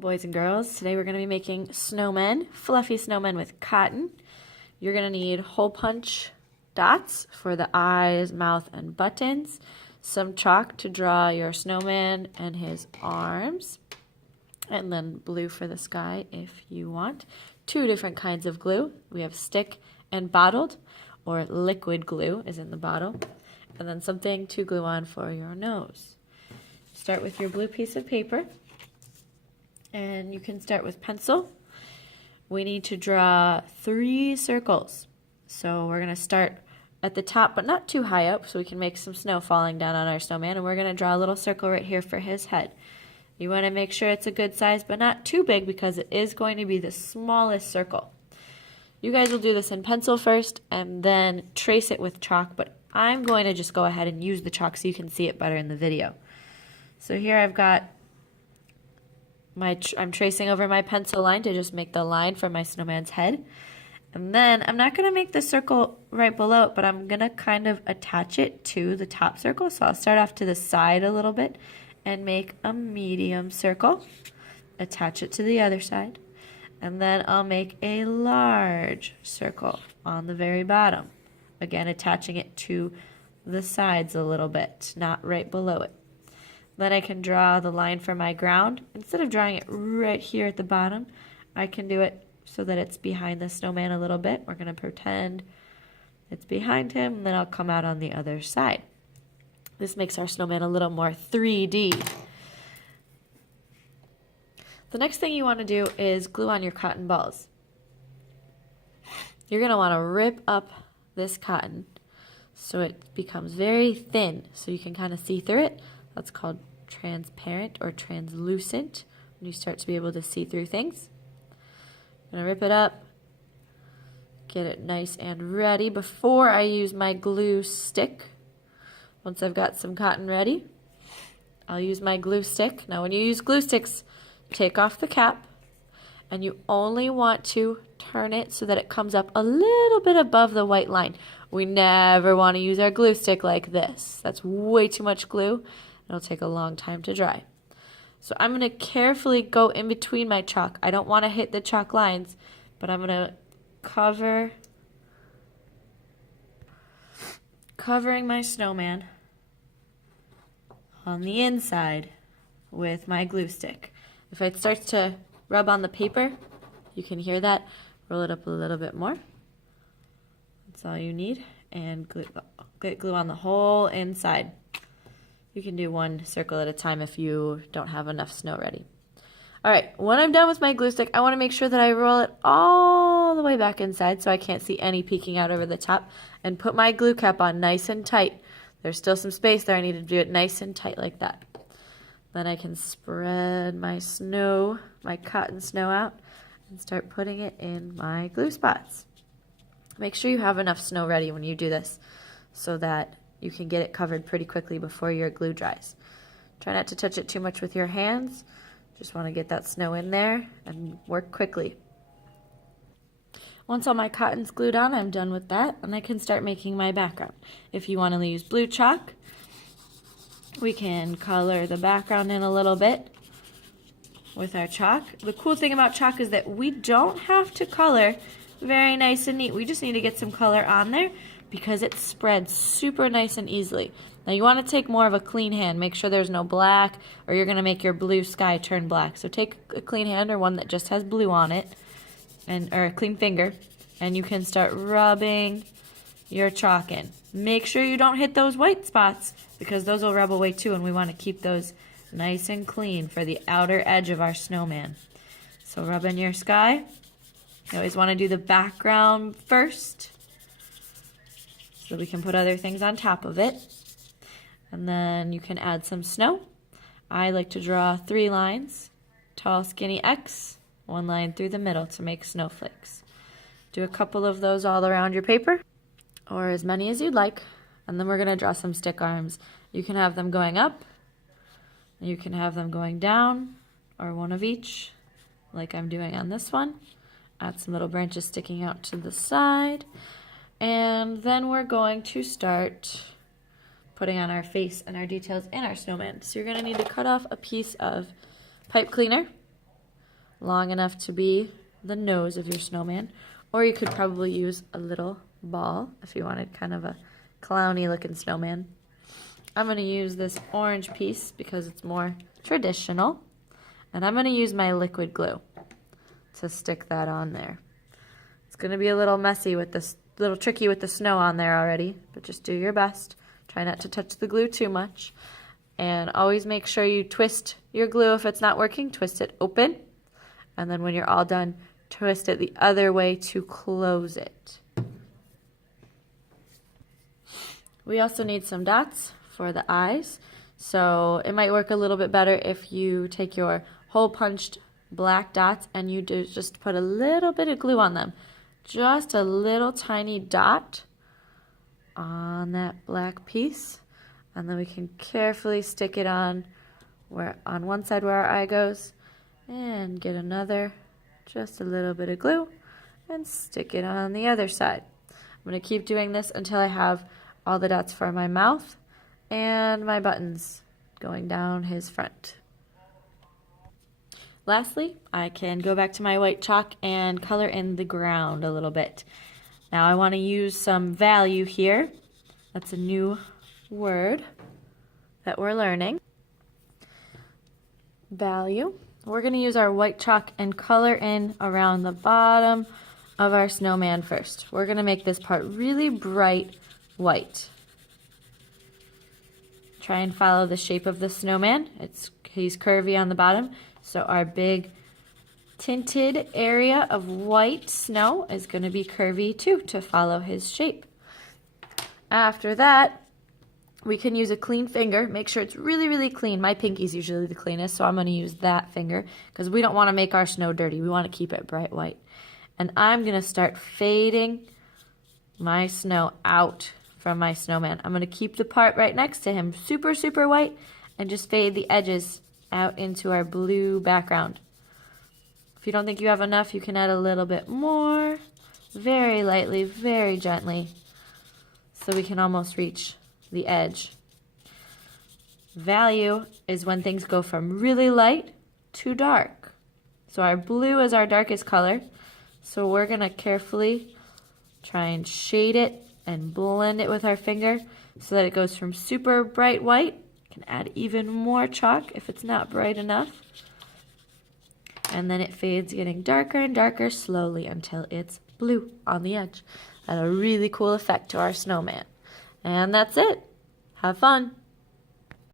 Boys and girls, today we're going to be making snowmen, fluffy snowmen with cotton. You're going to need hole punch dots for the eyes, mouth, and buttons, some chalk to draw your snowman and his arms, and then blue for the sky if you want. 2 different kinds of glue. We have stick and bottled, or liquid glue is in the bottle, and then something to glue on for your nose. Start with your blue piece of paper. And you can start with pencil. We need to draw 3 circles. So we're going to start at the top, but not too high up, so we can make some snow falling down on our snowman. And we're going to draw a little circle right here for his head. You want to make sure it's a good size, but not too big, because it is going to be the smallest circle. You guys will do this in pencil first, and then trace it with chalk, but I'm going to just go ahead and use the chalk so you can see it better in the video. So here I've got I'm tracing over my pencil line to just make the line for my snowman's head. And then I'm not going to make the circle right below it, but I'm going to kind of attach it to the top circle. So I'll start off to the side a little bit and make a medium circle. Attach it to the other side. And then I'll make a large circle on the very bottom. Again, attaching it to the sides a little bit, not right below it. Then I can draw the line for my ground. Instead of drawing it right here at the bottom, I can do it so that it's behind the snowman a little bit. We're going to pretend it's behind him, and then I'll come out on the other side. This makes our snowman a little more 3D. The next thing you want to do is glue on your cotton balls. You're going to want to rip up this cotton so it becomes very thin, so you can kind of see through it. That's called transparent or translucent, when you start to be able to see through things. I'm going to rip it up, get it nice and ready before I use my glue stick. Once I've got some cotton ready, I'll use my glue stick. Now when you use glue sticks, take off the cap, and you only want to turn it so that it comes up a little bit above the white line. We never want to use our glue stick like this. That's way too much glue. It'll take a long time to dry. So I'm going to carefully go in between my chalk. I don't want to hit the chalk lines, but I'm going to covering my snowman on the inside with my glue stick. If it starts to rub on the paper, you can hear that. Roll it up a little bit more. That's all you need. And get glue on the whole inside. You can do 1 circle at a time if you don't have enough snow ready. Alright, when I'm done with my glue stick, I want to make sure that I roll it all the way back inside so I can't see any peeking out over the top, and put my glue cap on nice and tight. There's still some space there. I need to do it nice and tight like that. Then I can spread my cotton snow out, and start putting it in my glue spots. Make sure you have enough snow ready when you do this so that you can get it covered pretty quickly before your glue dries. Try not to touch it too much with your hands. Just want to get that snow in there and work quickly. Once all my cotton's glued on, I'm done with that, and I can start making my background. If you want to use blue chalk, we can color the background in a little bit with our chalk. The cool thing about chalk is that we don't have to color very nice and neat. We just need to get some color on there because it spreads super nice and easily. Now you want to take more of a clean hand. Make sure there's no black, or you're going to make your blue sky turn black. So take a clean hand, or one that just has blue on it, or a clean finger, and you can start rubbing your chalk in. Make sure you don't hit those white spots, because those will rub away too, and we want to keep those nice and clean for the outer edge of our snowman. So rub in your sky. You always want to do the background first, so we can put other things on top of it. And then you can add some snow. I like to draw 3 lines, tall skinny X, 1 line through the middle to make snowflakes. Do a couple of those all around your paper, or as many as you'd like. And then we're going to draw some stick arms. You can have them going up, you can have them going down, or one of each, like I'm doing on this one. Add some little branches sticking out to the side. And then we're going to start putting on our face and our details in our snowman. So you're going to need to cut off a piece of pipe cleaner. long enough to be the nose of your snowman. Or you could probably use a little ball if you wanted kind of a clowny looking snowman. I'm going to use this orange piece because it's more traditional. And I'm going to use my liquid glue to stick that on there. It's going to be a little messy with this, little tricky with the snow on there already, but just do your best. Try not to touch the glue too much. And always make sure you twist your glue if it's not working. Twist it open. And then when you're all done, twist it the other way to close it. We also need some dots for the eyes. So it might work a little bit better if you take your hole punched black dots and you just put a little bit of glue on them. Just a little tiny dot on that black piece. And then we can carefully stick it on one side where our eye goes, and get another, just a little bit of glue, and stick it on the other side. I'm going to keep doing this until I have all the dots for my mouth and my buttons going down his front. Lastly, I can go back to my white chalk and color in the ground a little bit. Now I want to use some value here. That's a new word that we're learning. Value. We're going to use our white chalk and color in around the bottom of our snowman first. We're going to make this part really bright white. Try and follow the shape of the snowman. He's curvy on the bottom, so our big tinted area of white snow is going to be curvy too to follow his shape. After that, we can use a clean finger. Make sure it's really, really clean. My pinky's usually the cleanest, so I'm going to use that finger because we don't want to make our snow dirty. We want to keep it bright white. And I'm going to start fading my snow out from my snowman. I'm going to keep the part right next to him super, super white and just fade the edges out into our blue background. If you don't think you have enough, you can add a little bit more, very lightly, very gently, so we can almost reach the edge. Value is when things go from really light to dark. So our blue is our darkest color. So we're going to carefully try and shade it and blend it with our finger so that it goes from super bright white. You can add even more chalk if it's not bright enough. And then it fades, getting darker and darker slowly until it's blue on the edge. That's a really cool effect to our snowman. And that's it. Have fun.